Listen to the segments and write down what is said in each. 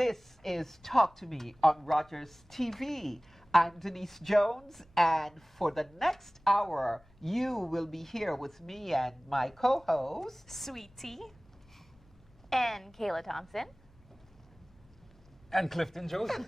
This is Talk to Me on Rogers TV. I'm Denise Jones, and for the next hour, you will be here with me and my co-host, Sweetie, and Kayla Thompson. And Clifton Joseph.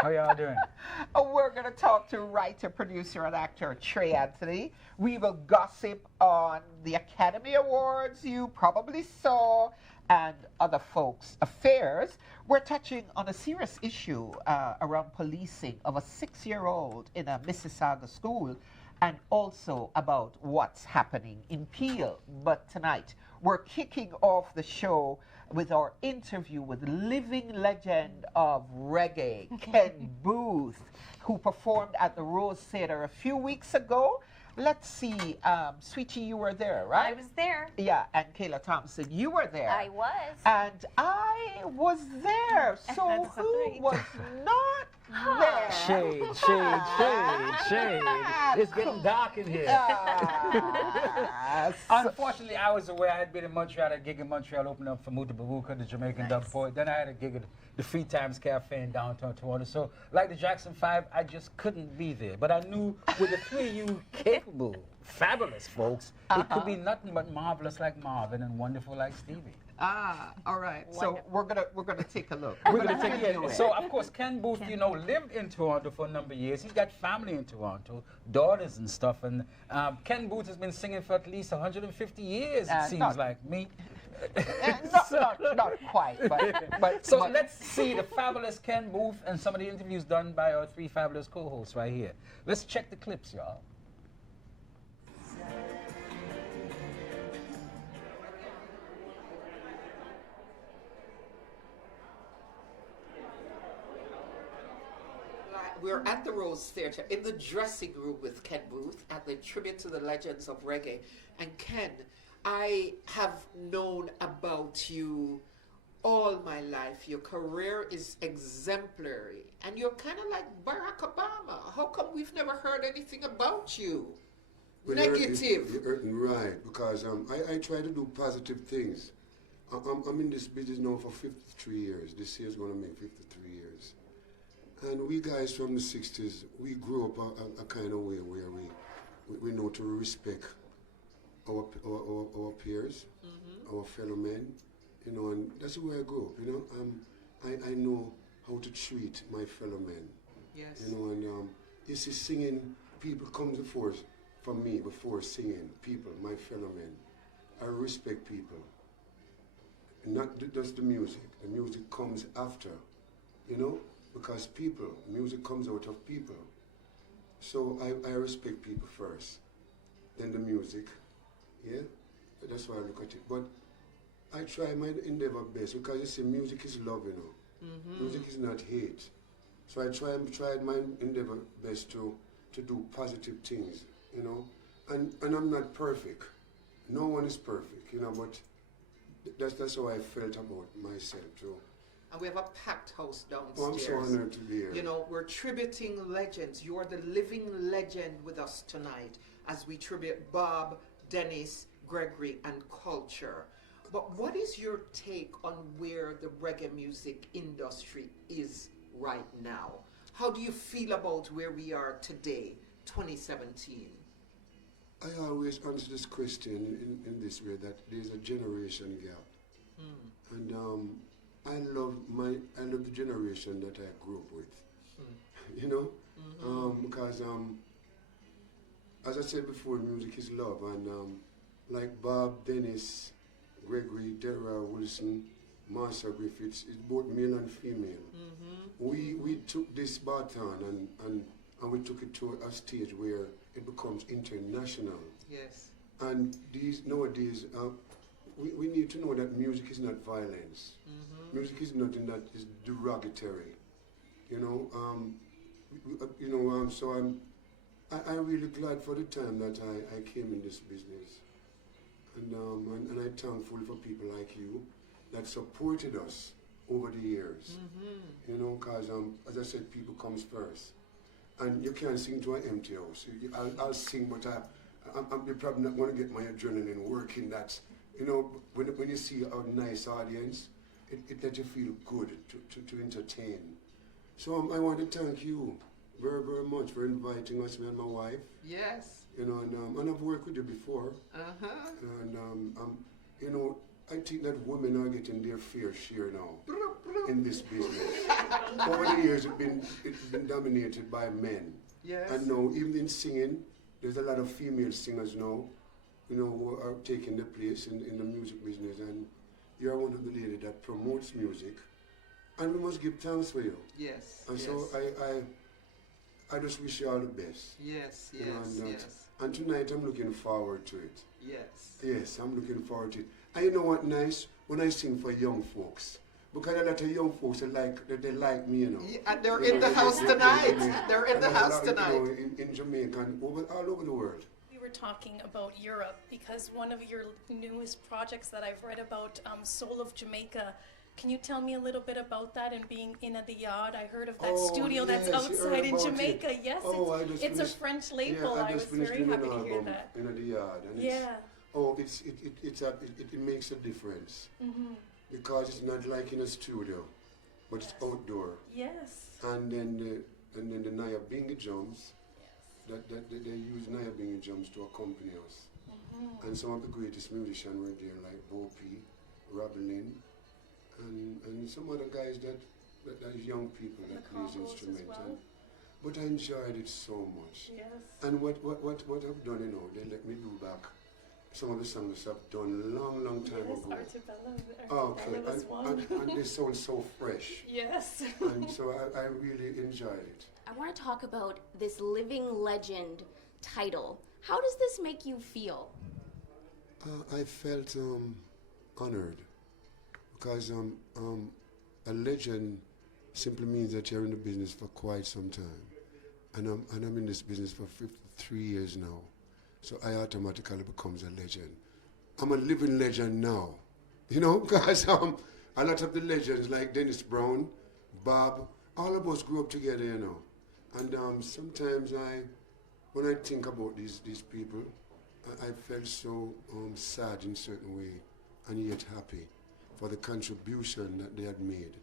How y'all doing? We're going to talk to writer, producer, and actor Trey Anthony. We will gossip on the Academy Awards you probably saw and other folks' affairs. We're touching on a serious issue around policing of a 6-year-old in a Mississauga school, and also about what's happening in Peel. But tonight, we're kicking off the show with our interview with living legend of reggae, Ken Boothe, who performed at the Rose Theatre a few weeks ago. Let's see, Sweetie, you were there, right? I was there. Yeah, and Kayla Thompson, you were there. I was. And I was there. So who was not there? Shade. It's getting dark in here. Unfortunately, I was away. I had been in Montreal. A gig in Montreal opened up for Muta Baruka, the Jamaican dub poet. Then I had a gig at the Free Times Cafe in downtown Toronto. So, like the Jackson 5, I just couldn't be there. But I knew with the three of you capable, fabulous folks, it could be nothing but marvelous like Marvin and wonderful like Stevie. All right. So we're gonna take a look. We're gonna take it. So of course, Ken Boothe, lived in Toronto for a number of years. He's got family in Toronto, daughters and stuff. And Ken Boothe has been singing for at least 150 years. It seems like me. Not quite, but let's see the fabulous Ken Boothe and some of the interviews done by our three fabulous co-hosts right here. Let's check the clips, y'all. We're at the Rose Theatre in the dressing room with Ken Boothe at the Tribute to the Legends of Reggae. And Ken, I have known about you all my life. Your career is exemplary. And you're kind of like Barack Obama. How come we've never heard anything about you? Well, Negative. You're right, because I try to do positive things. I'm in this business now for 53 years. This year's going to make 53 years. And we guys from the 60s, we grew up a kind of way where we know to respect our peers, our fellow men, and that's the way I grew up, I know how to treat my fellow men. Yes. And you see, singing, people come for me before singing, people, my fellow men. I respect people, not just the music. The music comes after, because music comes out of people. So I respect people first, then the music, yeah? That's why I look at it. But I try my endeavor best, because you see, music is love, Music is not hate. So I tried my endeavor best to do positive things, And I'm not perfect. No one is perfect, but that's how I felt about myself too. And we have a packed house downstairs. Oh, I'm so honored to be here. We're tributing legends. You're the living legend with us tonight as we tribute Bob, Denise, Gregory, and culture. But what is your take on where the reggae music industry is right now? How do you feel about where we are today, 2017? I always answer this question in this way, that there's a generation gap. And I love the generation that I grew up with, because as I said before, music is love, and like Bob, Dennis, Gregory, Dara, Wilson, Marsha Griffiths, it's both male and female. We took this baton and we took it to a stage where it becomes international. Yes. And nowadays, we need to know that music is not violence. Music is nothing that is derogatory. So I'm really glad for the time that I came in this business. And I'm thankful for people like you that supported us over the years. Because as I said, people comes first. And you can't sing to an empty house. I'll sing, but you're probably not going to get my adrenaline working. That, when you see a nice audience, it lets you feel good to entertain. So I want to thank you very, very much for inviting us, me and my wife. Yes. You know, and I've worked with you before. Uh-huh. And, you know, I think that women are getting their fair share now in this business. Over the years, it's been dominated by men. Yes. And now, even in singing, there's a lot of female singers now, you know, who are taking the place in the music business. And you're one of the ladies that promotes music. And we must give thanks for you. Yes. And yes. so I just wish you all the best. Yes, You know, yes, and, yes. and tonight I'm looking forward to it. Yes. Yes, I'm looking forward to it. And you know what nice? When I sing for young folks. Because a lot of young folks they like me, you know. Yeah, and they're in the house tonight. They're in the house tonight. You know, in Jamaica and all over the world. We were talking about Europe because one of your newest projects that I've read about, Soul of Jamaica. Can you tell me a little bit about that and being in the yard? I heard of that studio that's yes, outside in Jamaica. Yes, it's a French label. Yeah, I was very happy to hear that. In the yard. And Yeah. it makes a difference. Mm-hmm. Because it's not like in a studio, but it's outdoor. Yes. And then the Naya Bingy drums, that they use Naya Bingy drums to accompany us. Mm-hmm. And some of the greatest musicians were there, like Boothe, Robin, and some other guys that are young people that plays instruments. Well. But I enjoyed it so much. Yes. And what I've done, you know, they let me do back some of the songs I've done a long time ago. Artibella was one. And they sound so fresh. Yes. And so I really enjoyed it. I want to talk about this living legend title. How does this make you feel? I felt honored because a legend simply means that you're in the business for quite some time. And I'm in this business for 53 years now. So I automatically becomes a legend. I'm a living legend now, you know, because a lot of the legends like Dennis Brown, Bob, all of us grew up together, you know. And sometimes when I think about these people, I felt so sad in a certain way and yet happy for the contribution that they had made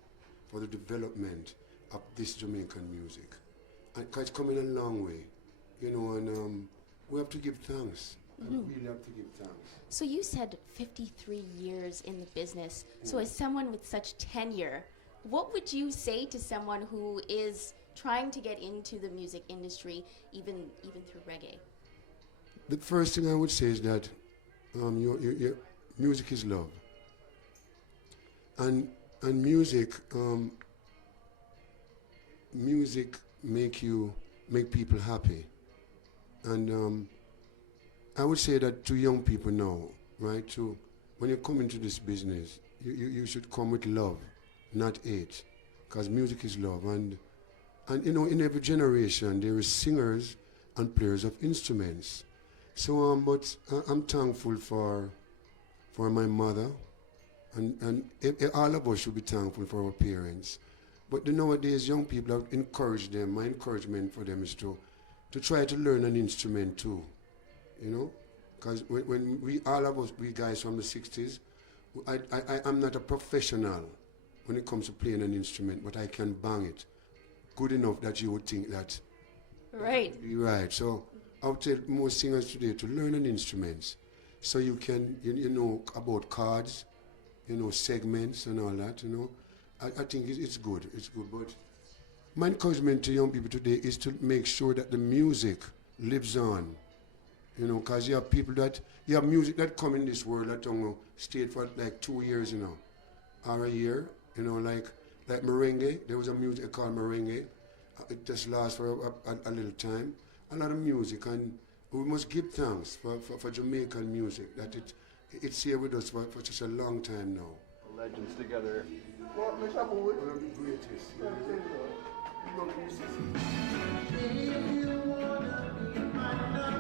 for the development of this Jamaican music. Because it's coming a long way, you know, and we have to give thanks. Mm-hmm. I really have to give thanks. So you said 53 years in the business. So as someone with such tenure, what would you say to someone who is trying to get into the music industry, even through reggae? The first thing I would say is that your music is love. And music make people happy. And I would say that to young people now, right, when you come into this business, you should come with love, not hate, because music is love. And you know, in every generation, there is singers and players of instruments. So, but I'm thankful for my mother, and all of us should be thankful for our parents. But nowadays, young people have encouraged them. My encouragement for them is to try to learn an instrument too, you know? Because when all of us, we guys from the 60s, I'm not a professional when it comes to playing an instrument, but I can bang it good enough that you would think that. Right. Right. So I would tell most singers today to learn an instrument so you can, you know, about chords, you know, segments and all that, you know. I think it's good. It's good. But my encouragement to young people today is to make sure that the music lives on. You know, because you have music that come in this world that stayed for like 2 years, you know, or a year, you know, like merengue. There was a music called merengue. It just lasts for a little time. A lot of music, and we must give thanks for Jamaican music, that it's here with us for such a long time now. Legends together. One of the greatest. You know,